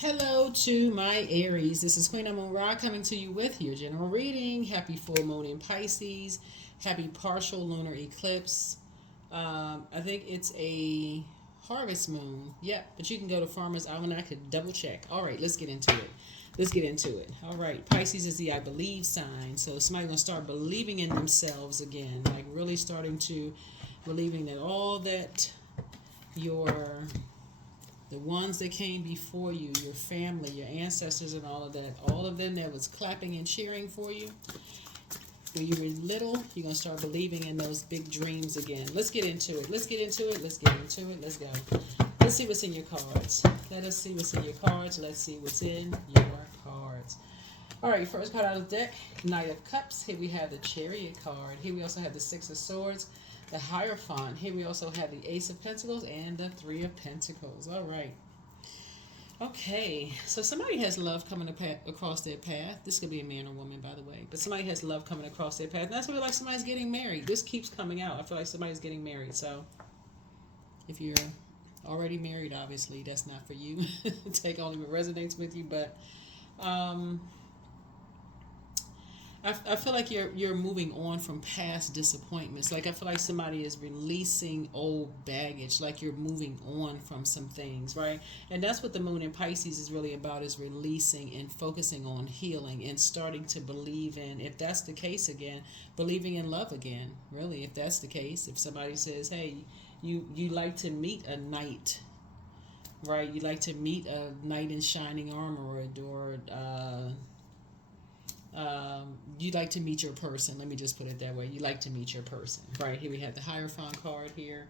Hello to my Aries. This is Queen Amun Ra coming to you with your general reading. Happy full moon in Pisces. Happy partial lunar eclipse. I think it's a harvest moon. Yep, but you can go to Farmer's Almanac to double check. All right, let's get into it. Let's get into it. All right, Pisces is the I believe sign. So somebody's going to start believing in themselves again. Like really starting to believing that all that your the ones that came before you, your family, your ancestors, and all of them that was clapping and cheering for you when you were little, you're going to start believing in those big dreams again. Let's get into it. Let's get into it. Let's get into it. Let's go. Let's see what's in your cards. Let us see what's in your cards. Let's see what's in your cards. All right, first card out of the deck, Knight of Cups. Here we have the Chariot card. Here we also have the Six of Swords, the Hierophant. Here we also have the Ace of Pentacles and the Three of Pentacles. All right. Okay, so somebody has love coming across their path. This could be a man or woman, by the way. But somebody has love coming across their path. And that's really like somebody's getting married. This keeps coming out. I feel like somebody's getting married. So if you're already married, obviously, that's not for you. Take only what resonates with you. But I feel like you're moving on from past disappointments. Like I feel like somebody is releasing old baggage. Like you're moving on from some things, right? And that's what the moon in Pisces is really about: is releasing and focusing on healing and starting to believe in. If that's the case again, believing in love again. Really, if that's the case, if somebody says, "Hey, you like to meet a knight." Right, you like to meet a knight in shining armor, or you like to meet your person. Let me just put it that way. You like to meet your person, right? Here we have the Hierophant card here.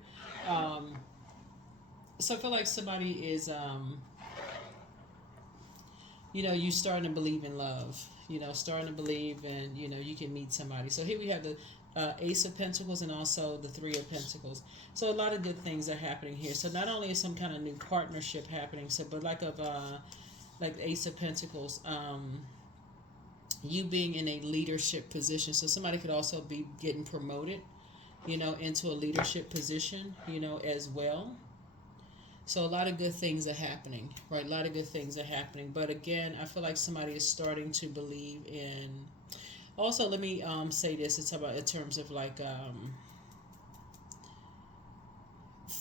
So I feel like somebody is, you starting to believe in love. Starting to believe in, you can meet somebody. So here we have the Ace of Pentacles and also the Three of Pentacles. So a lot of good things are happening here. So not only is some kind of new partnership happening, but like the Ace of Pentacles. You being in a leadership position. So somebody could also be getting promoted, into a leadership position, as well. So a lot of good things are happening, right? A lot of good things are happening. But again, I feel like somebody is starting to believe in. Also, let me say this. It's about in terms of like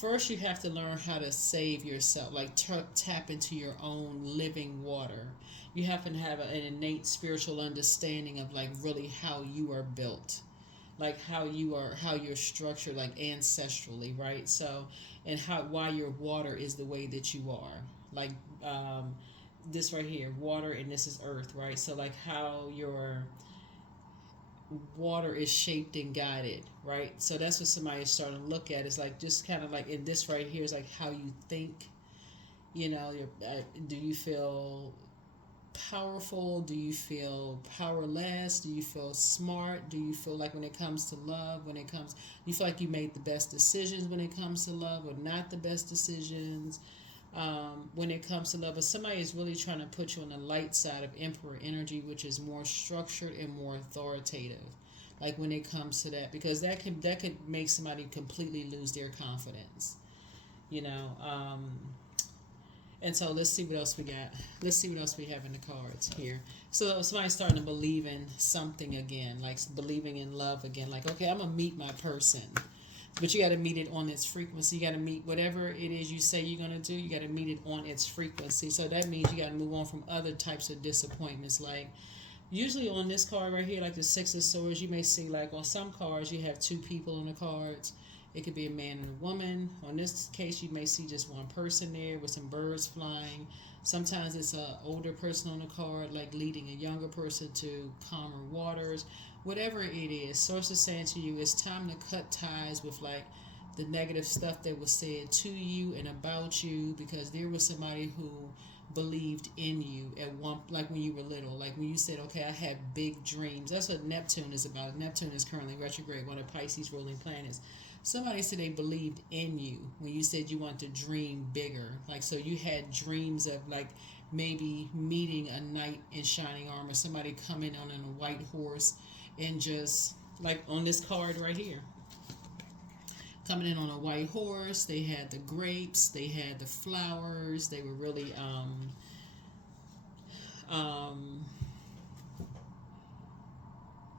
first you have to learn how to save yourself, like tap into your own living water. You have to have an innate spiritual understanding of like really how you are built, like how you're structured, like ancestrally, right? So, and why your water is the way that you are, like this right here, water, and this is earth, right? So like how your water is shaped and guided, right? So that's what somebody is starting to look at. It's like just kind of like in this right here is like how you think. Do you feel powerful? Do you feel powerless? Do you feel smart? Do you feel like when it comes to love, you feel like you made the best decisions when it comes to love, or not the best decisions? When it comes to love, but somebody is really trying to put you on the light side of Emperor energy, which is more structured and more authoritative. Like when it comes to that, because that could make somebody completely lose their confidence, you know. And so let's see what else we got. Let's see what else we have in the cards here. So somebody's starting to believe in something again, like believing in love again. Like, okay, I'm gonna meet my person. But you got to meet it on its frequency. You got to meet whatever it is you say you're going to do. You got to meet it on its frequency. So that means you got to move on from other types of disappointments. Like usually on this card right here, like the Six of Swords, you may see like on some cards you have two people on the cards. It could be a man and a woman. On this case, you may see just one person there with some birds flying. Sometimes it's an older person on the card, like leading a younger person to calmer waters. Whatever it is, Source is saying to you, it's time to cut ties with like the negative stuff that was said to you and about you, because there was somebody who believed in you at one, like when you were little, like when you said, okay, I had big dreams. That's what Neptune is about. Neptune is currently retrograde, one of Pisces ruling planets. Somebody said they believed in you when you said you want to dream bigger. Like, so you had dreams of like maybe meeting a knight in shining armor, somebody coming on a white horse, and just like on this card right here, coming in on a white horse. They had the grapes, they had the flowers. They were really Um,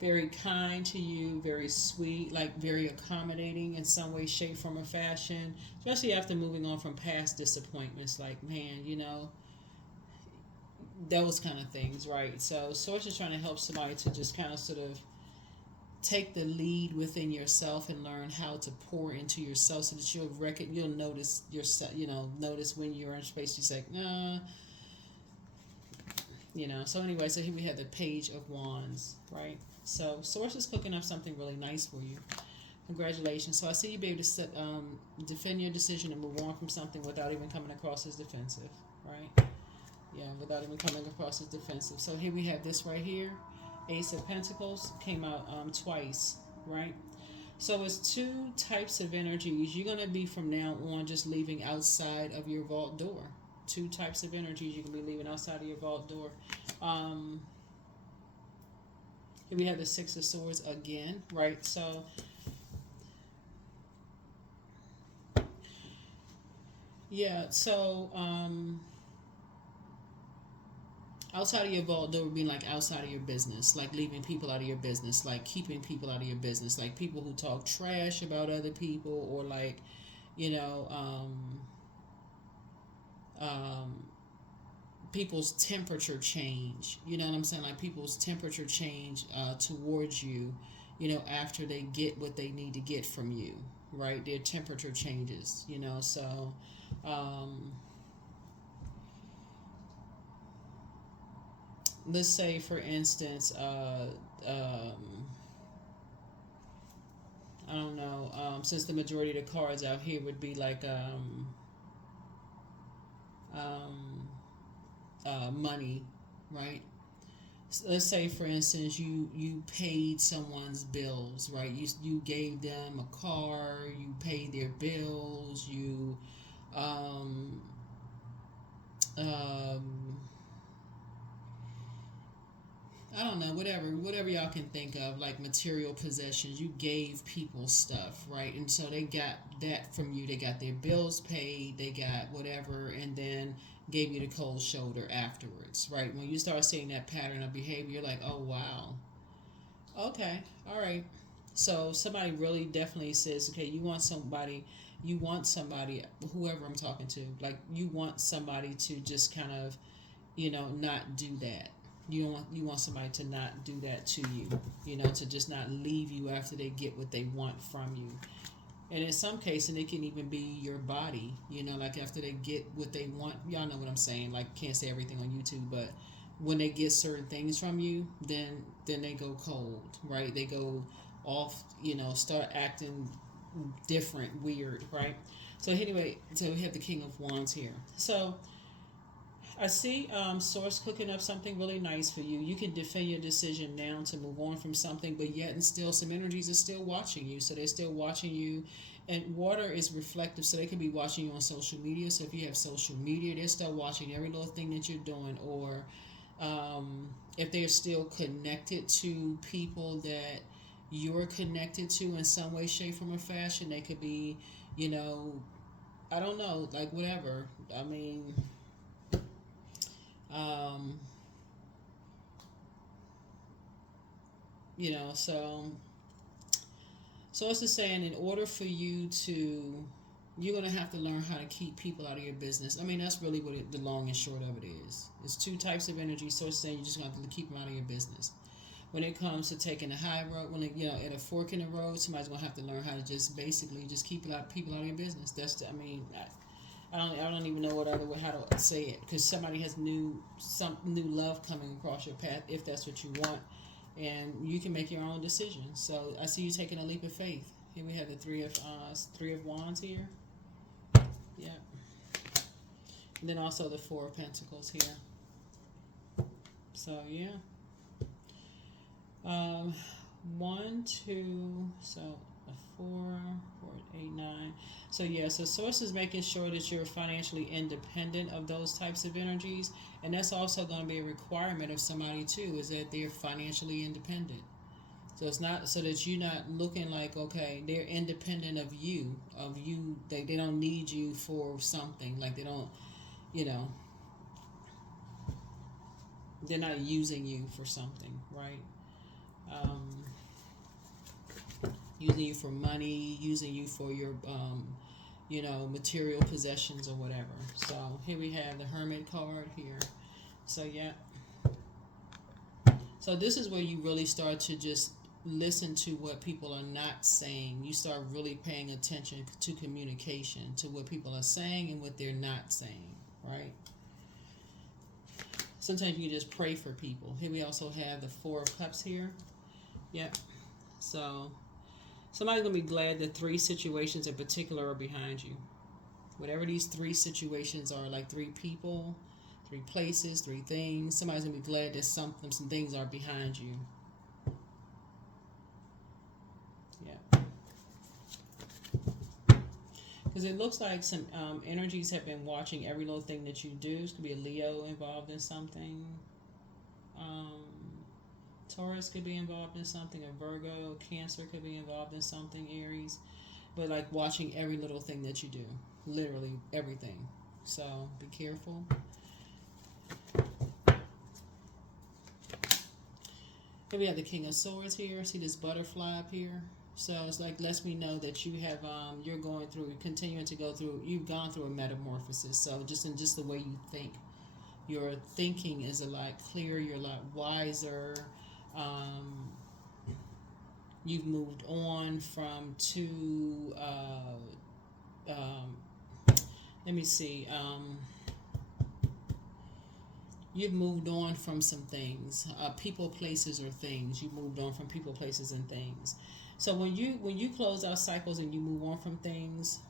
very kind to you, very sweet, like very accommodating in some way, shape, form, or fashion, especially after moving on from past disappointments. Like, man, those kind of things, right? So, Source is trying to help somebody to just kind of sort of take the lead within yourself and learn how to pour into yourself so that you'll notice yourself, notice when you're in space, you say, nah, So anyway, so here we have the Page of Wands, right? So Source is cooking up something really nice for you. Congratulations. So I see you be able to defend your decision and move on from something without even coming across as defensive, right? Yeah, without even coming across as defensive. So here we have this right here. Ace of Pentacles came out twice, right? So it's two types of energies. You're going to be from now on just leaving outside of your vault door. Two types of energies you can be leaving outside of your vault door. Here we have the Six of Swords again, right? So yeah, so outside of your vault door would be like outside of your business, like leaving people out of your business, like keeping people out of your business, like people who talk trash about other people, or like, people's temperature change. You know what I'm saying? Like people's temperature change towards you, after they get what they need to get from you, right? Their temperature changes, so let's say, for instance, I don't know, since the majority of the cards out here would be like money, right? So let's say, for instance, you paid someone's bills, right? You gave them a car, you paid their bills, you um, um, I don't know, whatever y'all can think of, like material possessions. You gave people stuff, right? And so they got that from you. They got their bills paid, they got whatever, and then gave you the cold shoulder afterwards, right? When you start seeing that pattern of behavior, you're like, oh wow, okay, all right. So somebody really definitely says, okay, you want somebody, whoever I'm talking to, like you want somebody to just kind of, not do that. You want somebody to not do that to you, to just not leave you after they get what they want from you. And in some cases, it can even be your body, like after they get what they want. Y'all know what I'm saying. Like, can't say everything on YouTube, but when they get certain things from you, then they go cold, right? They go off, start acting different, weird, right? So anyway, so we have the King of Wands here. So I see Source cooking up something really nice for you. You can defend your decision now to move on from something, but yet and still some energies are still watching you. So they're still watching you. And water is reflective, so they can be watching you on social media. So if you have social media, they're still watching every little thing that you're doing. Or if they're still connected to people that you're connected to in some way, shape, form, or fashion, they could be, I don't know, like whatever. I mean... so it's just saying, in order for you to, you're going to have to learn how to keep people out of your business. I mean, that's really what the long and short of it is. It's two types of energy. So it's saying you're just going to have to keep them out of your business. When it comes to taking the high road, when at a fork in the road, somebody's going to have to learn how to just basically just keep people out of your business. I don't even know how to say it, because somebody has some new love coming across your path, if that's what you want, and you can make your own decision. So I see you taking a leap of faith. Here we have the Three of Wands here. Yeah. And then also the Four of Pentacles here. So yeah. 1, 2, so a 4, 8, 9. So yeah, so Source is making sure that you're financially independent of those types of energies, and that's also going to be a requirement of somebody too, is that they're financially independent. So it's not so that you're not looking like, okay, they're independent of you. They don't need you for something. Like they don't, they're not using you for something, right? Um, Using you for money, using you for your material possessions or whatever. So here we have the Hermit card here. So yeah. So this is where you really start to just listen to what people are not saying. You start really paying attention to communication, to what people are saying and what they're not saying, right? Sometimes you just pray for people. Here we also have the Four of Cups here. Yep. So somebody's going to be glad that 3 situations in particular are behind you. Whatever these 3 situations are, like 3 people, 3 places, 3 things, somebody's going to be glad that some things are behind you. Yeah. Because it looks like some energies have been watching every little thing that you do. It could be a Leo involved in something. Taurus could be involved in something. A Virgo, Cancer could be involved in something. Aries. But like watching every little thing that you do. Literally everything. So be careful. Here we have the King of Swords here. See this butterfly up here? So it's like lets me know that you have you're continuing to go through. You've gone through a metamorphosis. So just in the way you think, your thinking is a lot clearer. You're a lot wiser. You've moved on from two. Let me see. You've moved on from some things, people, places, or things. You've moved on from people, places, and things. So when you close out cycles and you move on from things,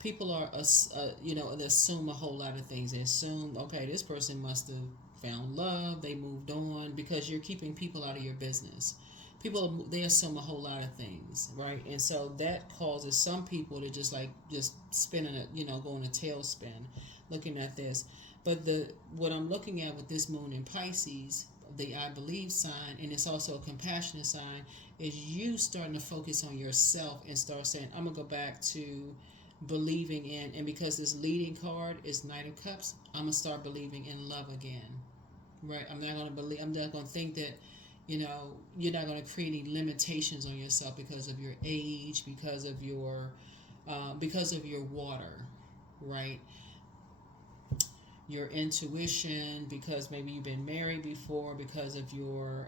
people are they assume a whole lot of things. They assume, okay, this person must have found love. They moved on, because you're keeping people out of your business. People, they assume a whole lot of things, right? And so that causes some people to just spin go in a tailspin looking at this. But what I'm looking at with this moon in Pisces, the I believe sign, and it's also a compassionate sign, is you starting to focus on yourself and start saying, I'm going to go back to believing in, and because this leading card is Knight of Cups, I'm going to start believing in love again, right? I'm not going to think that, you're not going to create any limitations on yourself because of your age, because of your water, right? Your intuition, because maybe you've been married before, because of your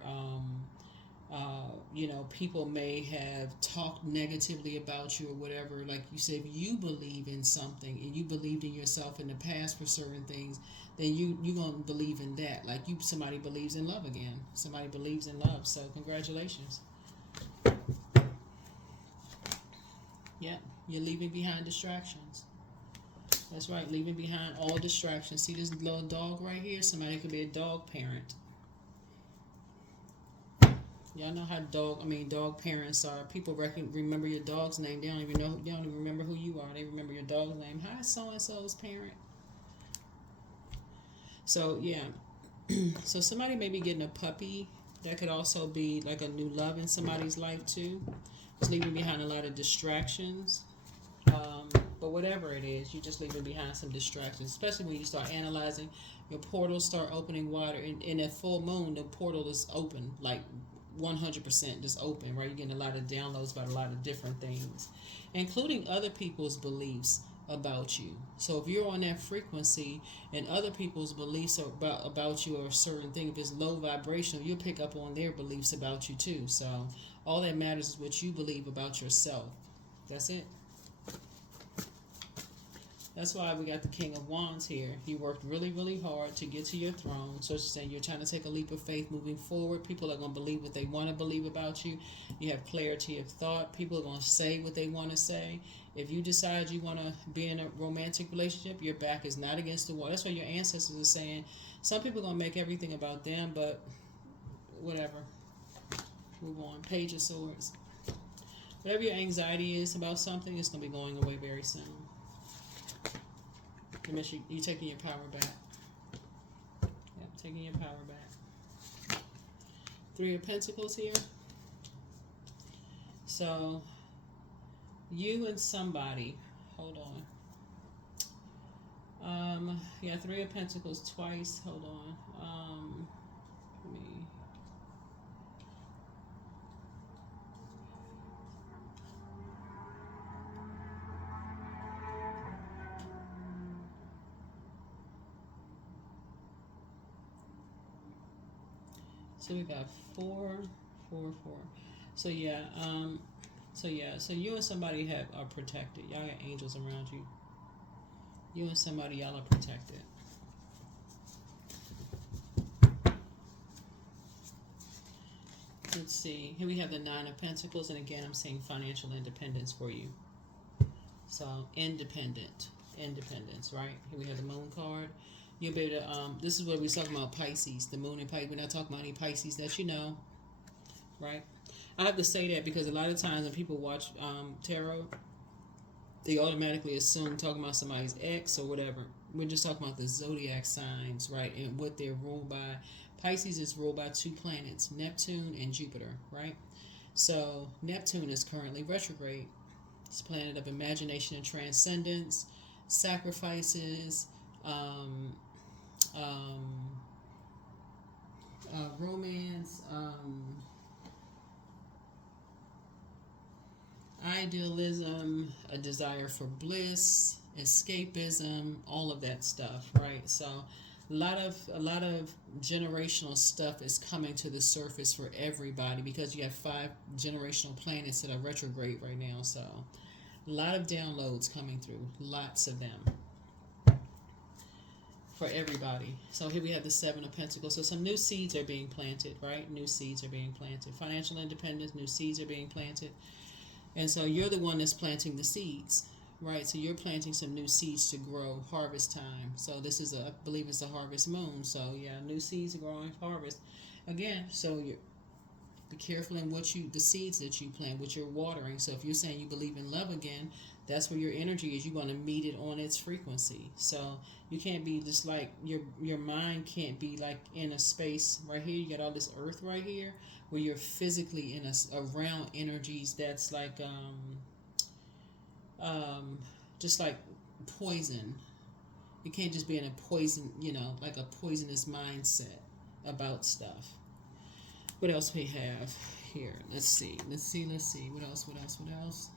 people may have talked negatively about you or whatever. Like you said, if you believe in something and you believed in yourself in the past for certain things, then you're going to believe in that. Like somebody believes in love again. Somebody believes in love. So congratulations. Yeah, you're leaving behind distractions. That's right, leaving behind all distractions. See this little dog right here? Somebody could be a dog parent. Y'all know how dog parents are. People remember your dog's name. They don't even remember who you are. They remember your dog's name. Hi, so-and-so's parent. So, yeah. So somebody may be getting a puppy. That could also be like a new love in somebody's life, too. It's leaving behind a lot of distractions. But whatever it is, you're just leaving behind some distractions, especially when you start analyzing. Your portals start opening wider. In a full moon, the portal is open, like 100% just open, right? You're getting a lot of downloads about a lot of different things, including other people's beliefs about you. So if you're on that frequency and other people's beliefs about you or a certain thing, if it's low vibrational, you'll pick up on their beliefs about you too. So all that matters is what you believe about yourself. That's it. That's why we got the King of Wands here. He worked really, really hard to get to your throne. So it's saying you're trying to take a leap of faith moving forward. People are going to believe what they want to believe about you. You have clarity of thought. People are going to say what they want to say. If you decide you want to be in a romantic relationship, your back is not against the wall. That's why your ancestors are saying some people are going to make everything about them, but whatever. Move on. Page of Swords. Whatever your anxiety is about something, it's going to be going away very soon. You're taking your power back. Yeah, taking your power back. 3 of Pentacles here. So, you and somebody. Hold on. 3 of Pentacles twice. Hold on. So we got 4, 4, 4. So yeah, so you and somebody are protected. Y'all got angels around you. You and somebody, y'all are protected. Let's see. Here we have the Nine of Pentacles, and again, I'm saying financial independence for you. So independence, right? Here we have the Moon card. You'll be able to. This is what we're talking about, Pisces, the Moon and Pisces. We're not talking about any Pisces that you know, right? I have to say that because a lot of times when people watch tarot, they automatically assume talking about somebody's ex or whatever. We're just talking about the zodiac signs, right? And what they're ruled by. Pisces is ruled by 2 planets, Neptune and Jupiter, right? So Neptune is currently retrograde. It's a planet of imagination and transcendence, sacrifices, romance, idealism, a desire for bliss, escapism, all of that stuff, right? So a lot of generational stuff is coming to the surface for everybody because you have 5 generational planets that are retrograde right now. So a lot of downloads coming through, lots of them for everybody. So here we have the 7 of Pentacles. So some new seeds are being planted, right? New seeds are being planted. Financial independence, new seeds are being planted. And so you're the one that's planting the seeds, right? So you're planting some new seeds to grow, harvest time. So this is I believe it's a harvest moon. So yeah, new seeds are growing, harvest. Again, so you be careful in the seeds that you plant, what you're watering. So if you're saying you believe in love again, that's where your energy is. You're going to meet it on its frequency. So you can't be just like, your mind can't be like in a space right here. You got all this earth right here where you're physically around energies that's like just like poison. You can't just be in a poison, like a poisonous mindset about stuff. What else we have here? Let's see. What else? Let's see what else.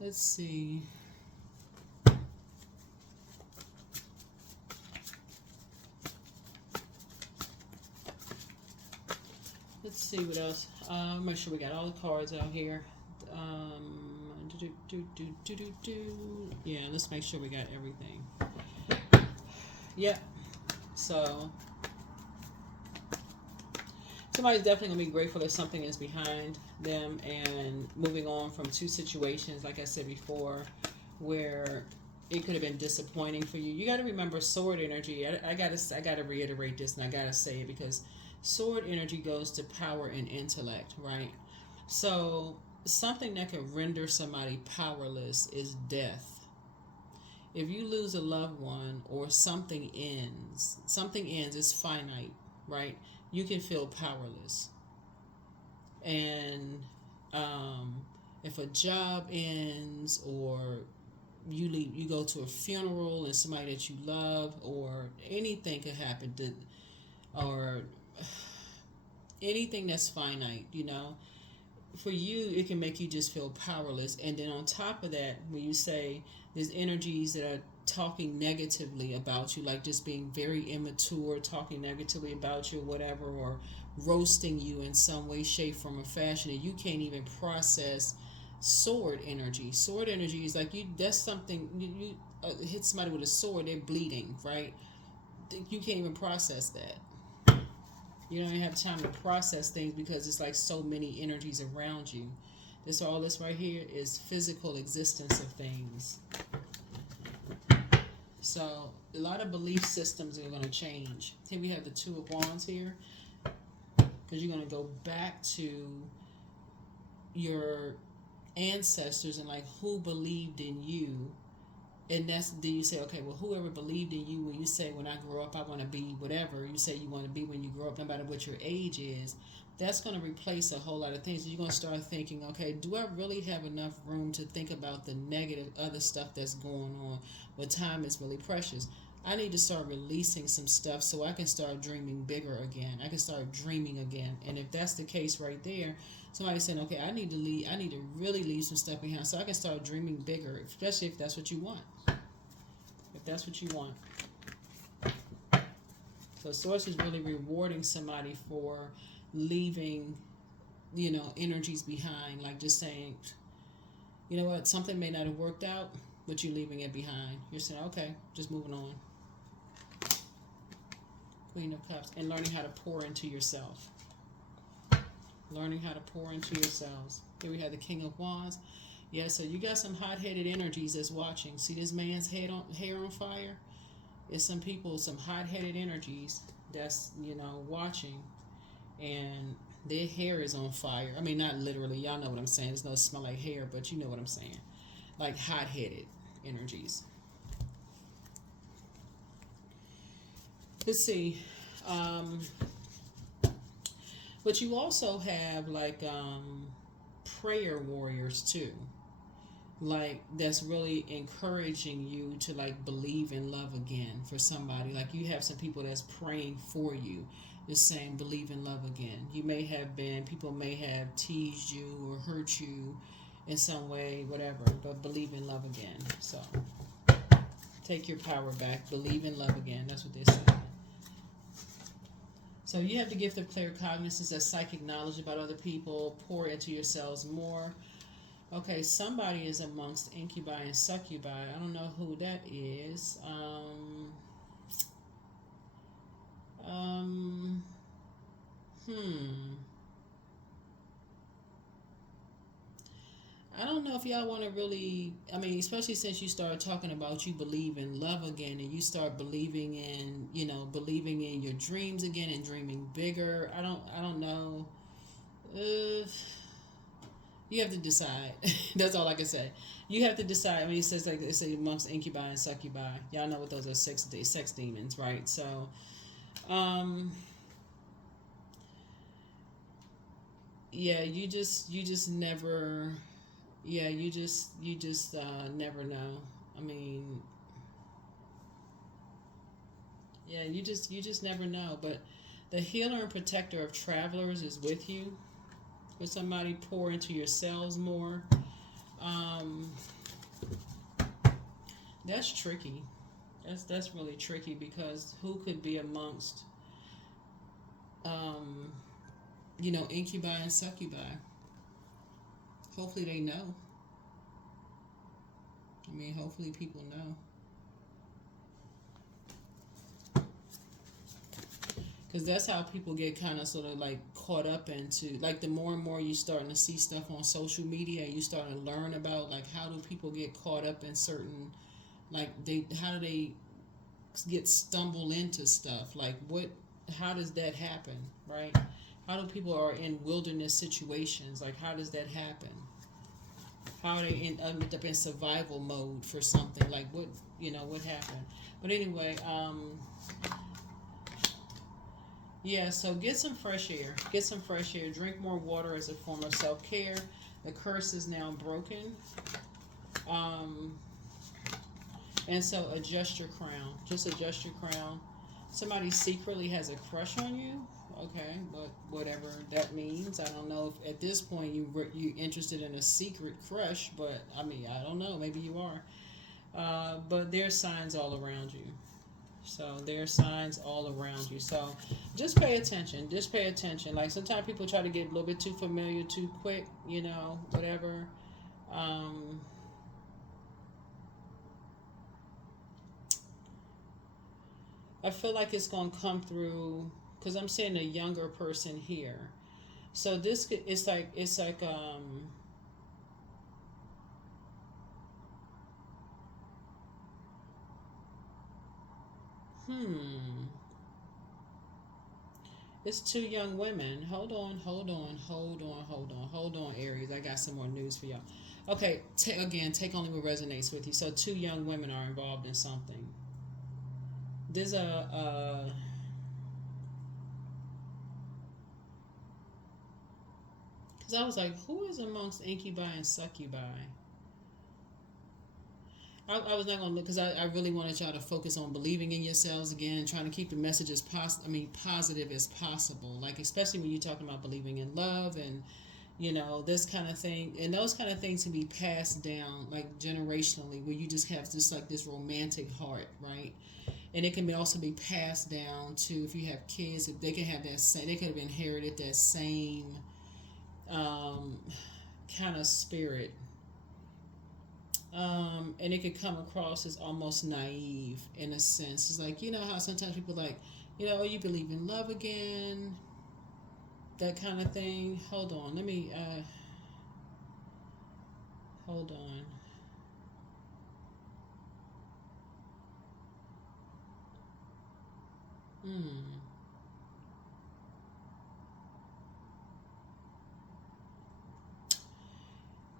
Let's see. Let's see what else. Make sure we got all the cards out here. Yeah, let's make sure we got everything. Yep. So somebody's definitely going to be grateful that something is behind them and moving on from 2 situations, like I said before, where it could have been disappointing for you. You got to remember sword energy. I gotta reiterate this, and I got to say it because sword energy goes to power and intellect, right? So something that could render somebody powerless is death. If you lose a loved one or something ends, it's finite, right? You can feel powerless. And if a job ends, or you go to a funeral and somebody that you love, or anything could happen, or anything that's finite, for you, it can make you just feel powerless. And then on top of that, when you say there's energies that are talking negatively about you, like just being very immature, talking negatively about you, or whatever, or roasting you in some way, shape, form, or fashion, and you can't even process sword energy. Sword energy is like that's something you hit somebody with a sword, they're bleeding, right? You can't even process that. You don't even have time to process things because it's like so many energies around you. All this right here is physical existence of things. So a lot of belief systems are going to change. Here we have the 2 of Wands here, because you're going to go back to your ancestors and like who believed in you. And then you say, okay, well, whoever believed in you, when you say, when I grow up, I want to be whatever, you say you want to be when you grow up, no matter what your age is, that's going to replace a whole lot of things. You're going to start thinking, okay, do I really have enough room to think about the negative other stuff that's going on? But time is really precious. I need to start releasing some stuff so I can start dreaming bigger again. I can start dreaming again. And if that's the case right there, somebody's saying, okay, I need to really leave some stuff behind so I can start dreaming bigger, especially if that's what you want. If that's what you want. So Source is really rewarding somebody for leaving, energies behind. Like just saying, you know what, something may not have worked out, but you're leaving it behind. You're saying, okay, just moving on. Queen of Cups. And learning how to pour into yourself. Learning how to pour into yourselves. Here we have the King of Wands. Yeah, so you got some hot-headed energies that's watching. See this man's hair on fire? It's some people, some hot-headed energies that's, watching. And their hair is on fire. I mean, not literally. Y'all know what I'm saying. There's no smell like hair, but you know what I'm saying. Like hot-headed energies. Let's see. But you also have like prayer warriors too. Like that's really encouraging you to like believe in love again for somebody. Like you have some people that's praying for you, just saying believe in love again. People may have teased you or hurt you in some way, whatever, but believe in love again. So take your power back, believe in love again. That's what they're saying. So you have the gift of claircognizance, that's psychic knowledge about other people, pour into yourselves more. Okay, somebody is amongst incubi and succubi. I don't know who that is. I don't know if y'all want to really, especially since you started talking about you believe in love again and you start believing in, believing in your dreams again and dreaming bigger. I don't know. You have to decide. That's all I can say. You have to decide. It says like it's amongst incubi and succubi. Y'all know what those are, sex demons, right? So, yeah, you just never. Yeah, you just never know. Yeah, you just never know. But the healer and protector of travelers is with you. For somebody, pour into yourselves more. That's tricky. That's really tricky because who could be amongst, incubi and succubi? Hopefully they know. Hopefully people know. Because that's how people get kind of sort of like caught up into, like the more and more you starting to see stuff on social media and you starting to learn about like how do people get caught up in certain, like how do they stumble into stuff? Like how does that happen, right? How do people are in wilderness situations? Like how does that happen? How they end up in survival mode for something? Like what happened? But anyway, yeah, so get some fresh air. Get some fresh air. Drink more water as a form of self-care. The curse is now broken. And so adjust your crown. Just adjust your crown. Somebody secretly has a crush on you. Okay, but whatever that means. I don't know if at this point you interested in a secret crush, but I don't know. Maybe you are. But there's signs all around you. So there are signs all around you. So just pay attention. Just pay attention. Like sometimes people try to get a little bit too familiar too quick, whatever. I feel like it's going to come through because I'm seeing a younger person here. So it's like It's two young women. Hold on, Aries. I got some more news for y'all. Okay, take only what resonates with you. So two young women are involved in something. There's Because I was like, who is amongst incubi and succubi? I was not going to look because I really wanted y'all to focus on believing in yourselves again and trying to keep the message as positive as possible. Like, especially when you're talking about believing in love and, this kind of thing. And those kind of things can be passed down, like, generationally, where you just have just like this romantic heart, right? And it can also be passed down to, if you have kids, if they can have that same, they could have inherited that same kind of spirit. And it could come across as almost naive in a sense. It's like, how sometimes people like, oh, you believe in love again, that kind of thing. Hold on, let me, hold on.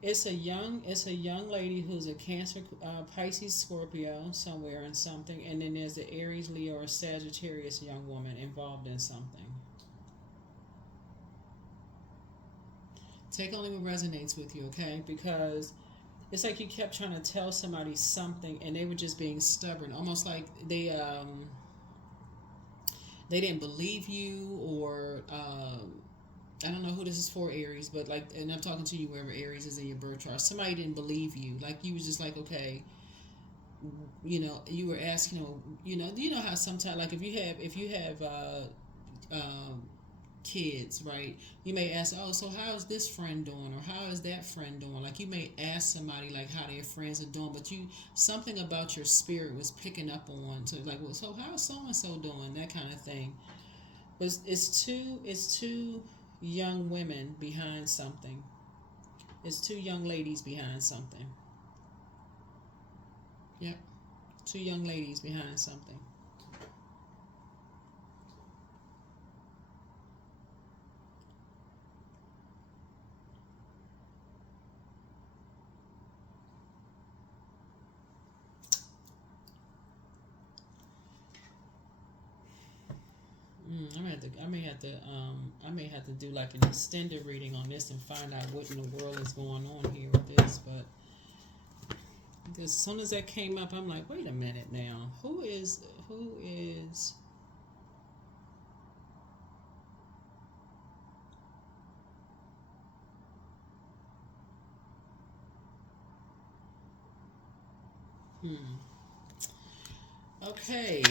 It's a young lady who's a Cancer, Pisces, Scorpio, somewhere in something, and then there's the Aries, Leo, or Sagittarius young woman involved in something. Take only what resonates with you, okay? Because it's like you kept trying to tell somebody something, and they were just being stubborn, almost like they didn't believe you, or I don't know who this is for, Aries, but like, and I'm talking to you wherever Aries is in your birth chart. Somebody didn't believe you. Like, you was just like, okay, you were asking them, how sometimes, like, if you have kids, right? You may ask, oh, so how is this friend doing, or how is that friend doing? Like, you may ask somebody like how their friends are doing, but something about your spirit was picking up on to like, well, so how's so and so doing, that kind of thing. But it's two young women behind something. It's two young ladies behind something. Yep, two young ladies behind something. I may have to do like an extended reading on this and find out what in the world is going on here with this. But because as soon as that came up, I'm like, wait a minute now, who is? Hmm. Okay.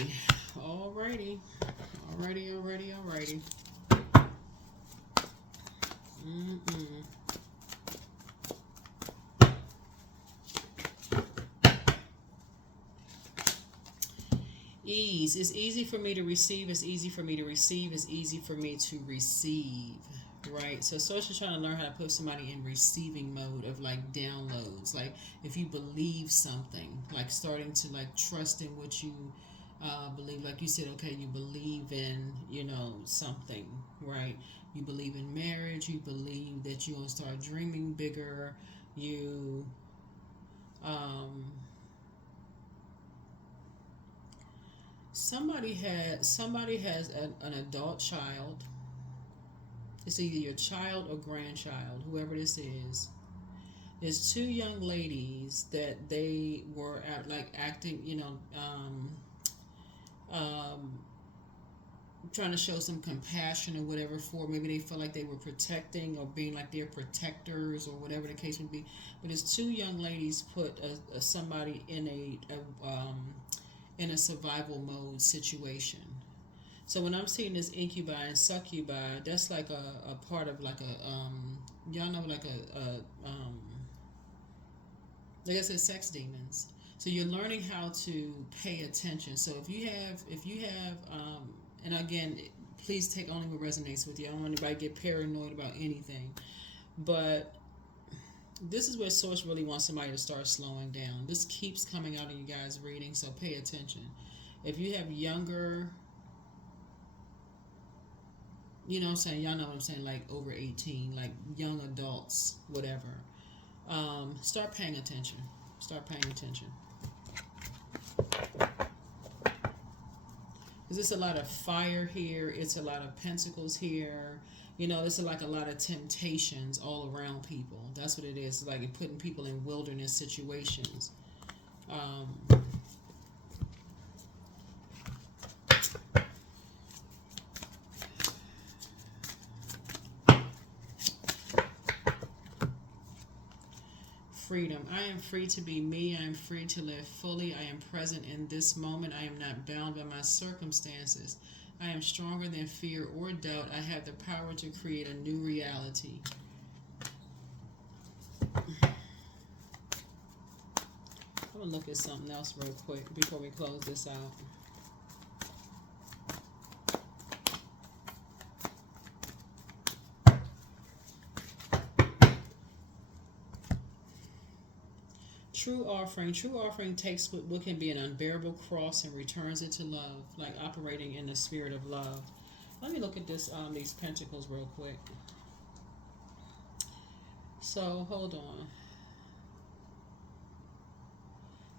Alrighty. Alrighty. Mm-mm. Ease. It's easy for me to receive. It's easy for me to receive. It's easy for me to receive. Right. So just trying to learn how to put somebody in receiving mode of like downloads. Like, if you believe something, like starting to like trust in what you believe. Like you said, okay, you believe in, something, right? You believe in marriage. You believe that you're going to start dreaming bigger. You, um, somebody has an adult child. It's either your child or grandchild, whoever this is. There's two young ladies that they were like acting, um, trying to show some compassion or whatever for. Maybe they felt like they were protecting or being like their protectors or whatever the case would be. But there's two young ladies put somebody in a survival mode situation. So when I'm seeing this incubi and succubi, that's like a part of like y'all know, like like I said, sex demons. So you're learning how to pay attention. So if you have, and again, please take only what resonates with you. I don't want anybody to get paranoid about anything. But this is where Source really wants somebody to start slowing down. This keeps coming out in you guys' reading, so pay attention. If you have younger, what I'm saying, y'all know what I'm saying, like over 18, like young adults, whatever. Start paying attention. Start paying attention. Because it's a lot of fire here. It's a lot of pentacles here. You know, this is like a lot of temptations all around people. That's what it is. It's like it putting people in wilderness situations. Um, Freedom. I am free to be me. I am free to live fully. I am present in this moment. I am not bound by my circumstances. I am stronger than fear or doubt. I have the power to create a new reality. I'm going to look at something else real quick before we close this out. True offering. True offering takes what can be an unbearable cross and returns it to love, like operating in the spirit of love. Let me look at this these pentacles real quick. So hold on.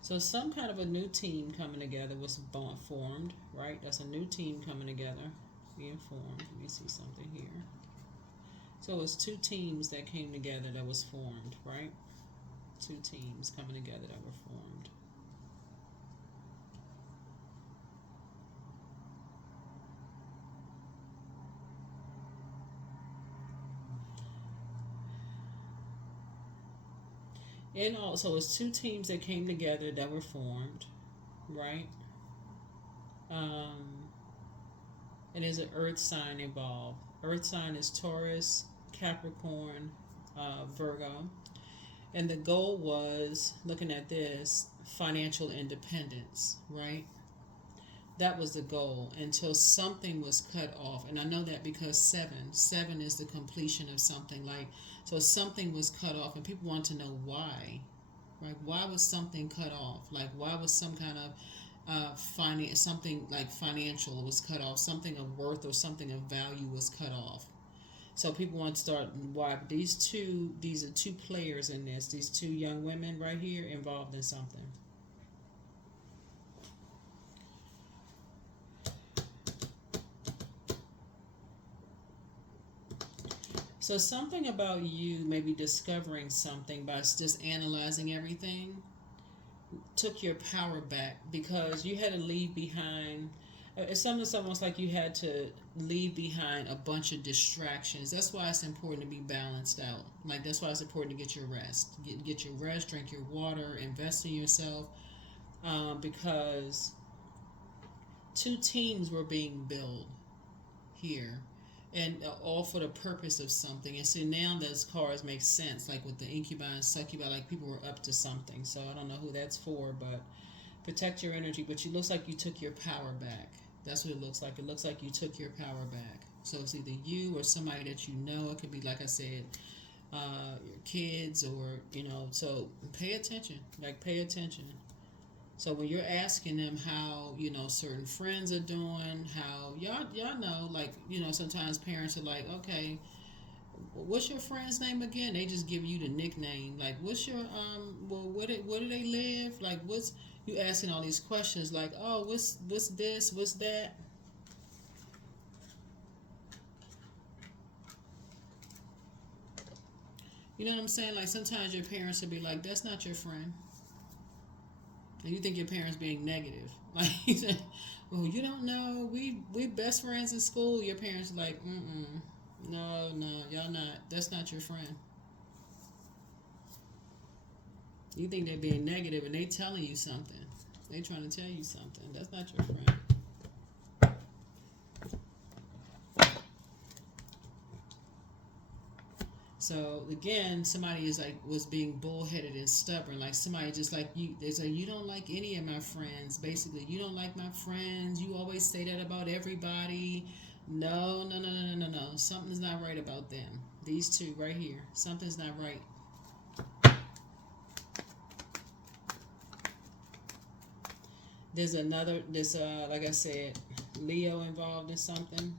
So some kind of a new team coming together was formed, right? That's a new team coming together, being formed. Let me see something here. So it's two teams that came together that was formed, right? Two teams coming together that were formed. And also, it's two teams that came together that were formed, right? And there's an earth sign involved. Earth sign is Taurus, Capricorn, Virgo. And the goal was, looking at this, financial independence, right? That was the goal until something was cut off. And I know that because seven is the completion of something. Like, so something was cut off, and people want to know why, right? Why was something cut off? Like, why was some kind of something like financial was cut off, something of worth or something of value was cut off. So people want to start why these are two players in this. These two young women right here involved in something. So something about you maybe discovering something by just analyzing everything took your power back, because you had to leave behind. It's almost like you had to leave behind a bunch of distractions. That's why it's important to be balanced out. Like, that's why it's important to get your rest. Get your rest, drink your water, invest in yourself. Because two teams were being built here. And all for the purpose of something. And so now those cards make sense. Like with the incubi and succubi, like people were up to something. So I don't know who that's for, but protect your energy. But it looks like you took your power back. That's what it looks like. It looks like you took your power back. So it's either you or somebody that you know. It could be, like I said, your kids or, so pay attention. Like, pay attention. So when you're asking them how, certain friends are doing, how y'all know, like, sometimes parents are like, okay, what's your friend's name again? They just give you the nickname. Like, what's your, where do they live? Like, you asking all these questions like, oh, what's this, what's that? You know what I'm saying? Like, sometimes your parents will be like, that's not your friend. And you think your parents being negative. Like, you say, well, you don't know, we best friends in school. Your parents are like, no, y'all not. That's not your friend. You think they're being negative, and they telling you something. They trying to tell you something. That's not your friend. So again, somebody was being bullheaded and stubborn. Like, somebody just like you. They say, you don't like any of my friends. Basically, you don't like my friends. You always say that about everybody. No. Something's not right about them. These two right here. Something's not right. There's like I said, Leo involved in something.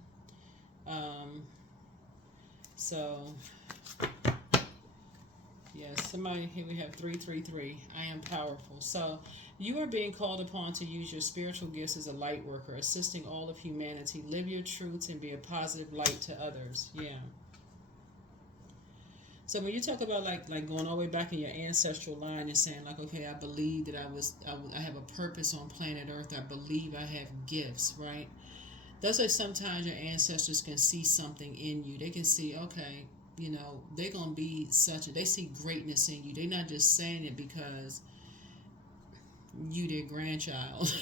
So, yeah. somebody here we have 333. I am powerful. So you are being called upon to use your spiritual gifts as a light worker, assisting all of humanity. Live your truths and be a positive light to others. Yeah. So when you talk about like going all the way back in your ancestral line and saying like, okay, I believe that I have a purpose on planet Earth. I believe I have gifts, right? That's why sometimes your ancestors can see something in you. They can see, okay, you know, they're gonna be they see greatness in you. They're not just saying it because you their grandchild.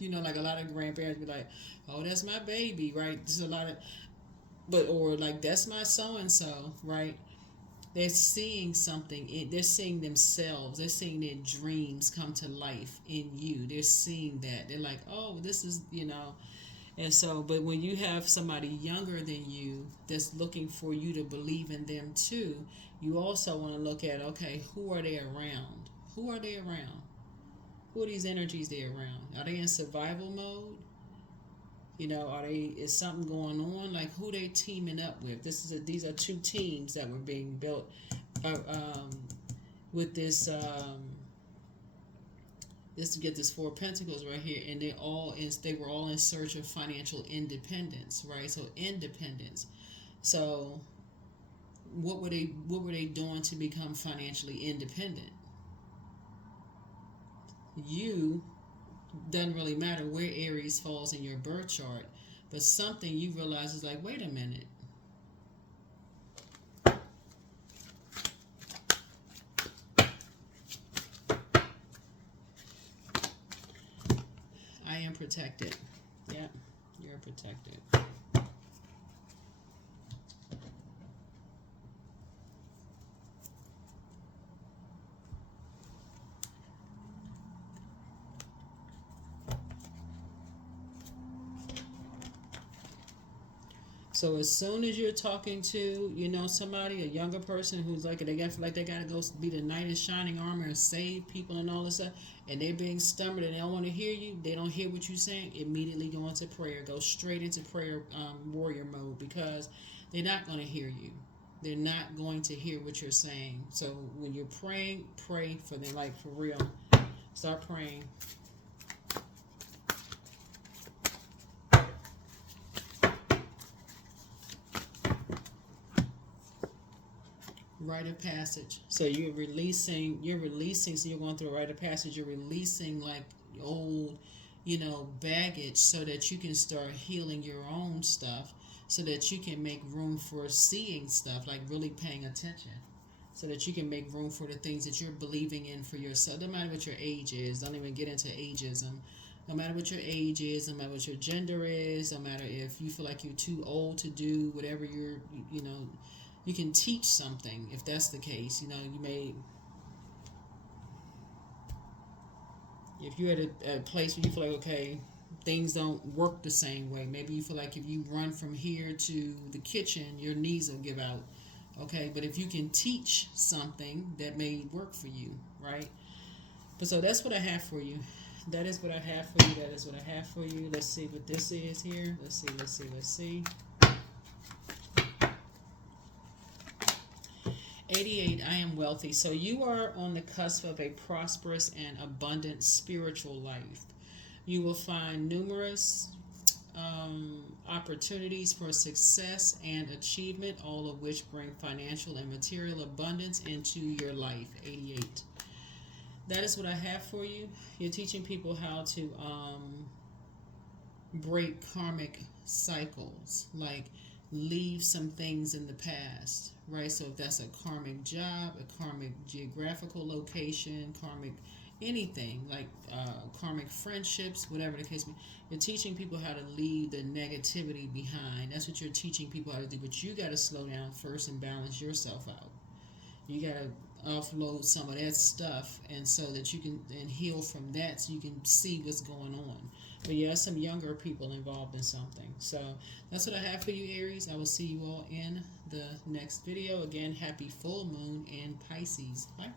You know, like a lot of grandparents be like, oh, that's my baby, right? There's a lot of, or like that's my so and so, right? They're seeing something. They're seeing themselves. They're seeing their dreams come to life in you. They're seeing that. They're like, oh, this is, you know. And so, but when you have somebody younger than you that's looking for you to believe in them too, you also want to look at, okay, who are they around? Who are they around? Who are these energies they around? Are they in survival mode? You know, is something going on? Like who they teaming up with? These are two teams that were being built with this to get this Four of Pentacles right here, and they were all in search of financial independence, right? So independence. So what were they doing to become financially independent? You doesn't really matter where Aries falls in your birth chart, but something you realize is like, wait a minute. I am protected. Yeah, you're protected. So as soon as you're talking to, you know, somebody, a younger person who's like they gotta go be the knight in shining armor and save people and all this stuff, and they're being stubborn and they don't want to hear you, they don't hear what you're saying, immediately go into prayer. Go straight into prayer warrior mode, because they're not going to hear you. They're not going to hear what you're saying. So when you're praying, pray for them, like for real. Start praying. Rite of passage. So you're releasing, so you're going through a rite of passage, you're releasing like old, you know, baggage, so that you can start healing your own stuff, so that you can make room for seeing stuff, like really paying attention, so that you can make room for the things that you're believing in for yourself. No matter what your age is, don't even get into ageism. No matter what your age is, no matter what your gender is, no matter if you feel like you're too old to do whatever you know, you can teach something if that's the case. You know, you may, if you're at a place where you feel like, okay, things don't work the same way. Maybe you feel like if you run from here to the kitchen, your knees will give out. Okay, but if you can teach something, that may work for you, right? But so that's what I have for you. That is what I have for you. That is what I have for you. Let's see what this is here. Let's see. 88, I am wealthy. So you are on the cusp of a prosperous and abundant spiritual life. You will find numerous opportunities for success and achievement, all of which bring financial and material abundance into your life. 88. That is what I have for you. You're teaching people how to break karmic cycles, like leave some things in the past, right? So if that's a karmic job, a karmic geographical location, karmic anything, like karmic friendships, whatever the case may be, you're teaching people how to leave the negativity behind. That's what you're teaching people how to do. But you got to slow down first and balance yourself out. You got to offload some of that stuff, and so that you can heal from that, so you can see what's going on. But yeah, some younger people involved in something. So that's what I have for you, Aries. I will see you all in the next video. Again, happy full moon in Pisces. Bye.